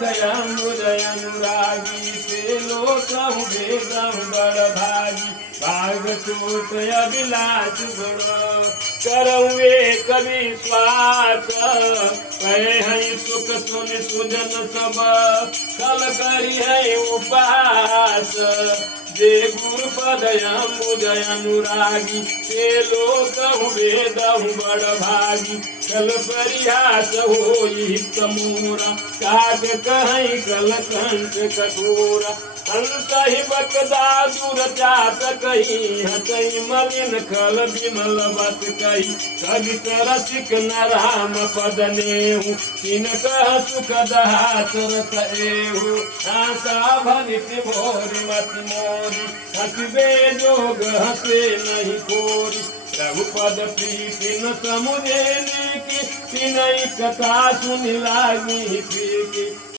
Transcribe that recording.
पद अम्बुज अनुरागी से लोकहु भेदम बड़ भागी भाग छोट अभिलाष गुण करवे कवि स्वास कहे हैं सुख सुन सुजन सब कल करी है उपास जे गुरु पद अम्बुज अनुरागी से लोकहु भेदहु बड़ भागी कल परिहास होई तमोरा काग कहीं कल कंठ कठोरा हंस ही बकदा दूर चात कही हतई मलिन खल विमल बत कही कवित रसिक न राम पद नेहु तीन कह सुख दहात रत एहु आशा भनित भोरि मति मोरी हसबे जोग हसे नहीं कोरी रघुपद प्रीति न समुझे की तीनई कथा सुन लागी फीकी